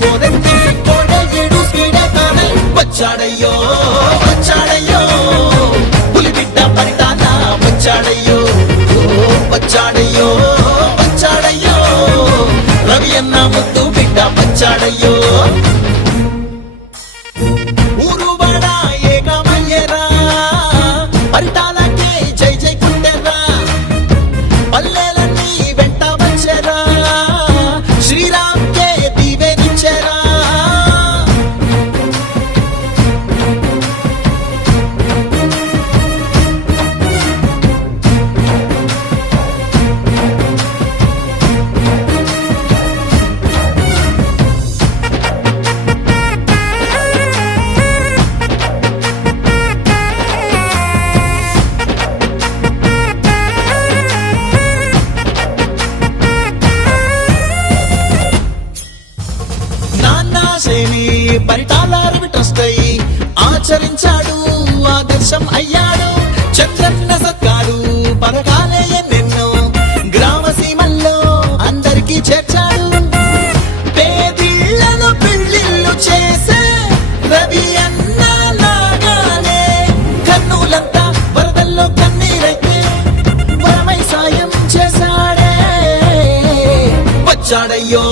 పోరెత్తి కోడగిడు స్పీడతోనే వచ్చాడయ్యో వచ్చాడయ్యో పులిబిడ్డ పరిటాల వచ్చాడయ్యో వచ్చాడయ్యో వచ్చాడయ్యో రవి అన్న ముద్దు బిడ్డ వచ్చాడయ్యో ఊరు బడ ఏకమయ్యరా పరిటాలకే జై జై కుంటెర్రా పల్లెలన్నీ వెంట వచ్చరా శ్రీరామ్కే దీవెనిచ్చరా పరిటాలారు విటొస్తాయి ఆచరించాడు ఆదర్శం అయ్యాడు చంద్రన్న సత్కారు పథకాలే ఎన్నెన్నో గ్రామ సీమల్లో అందరికీ చేర్చాడు పేదిళ్లను పెళ్లిళ్ళు చేసే రవి అన్న లాగానే కన్నులంతా వరదల్లో కన్నీరైతే వరమై సాయం చేశాడే వచ్చాడయ్యో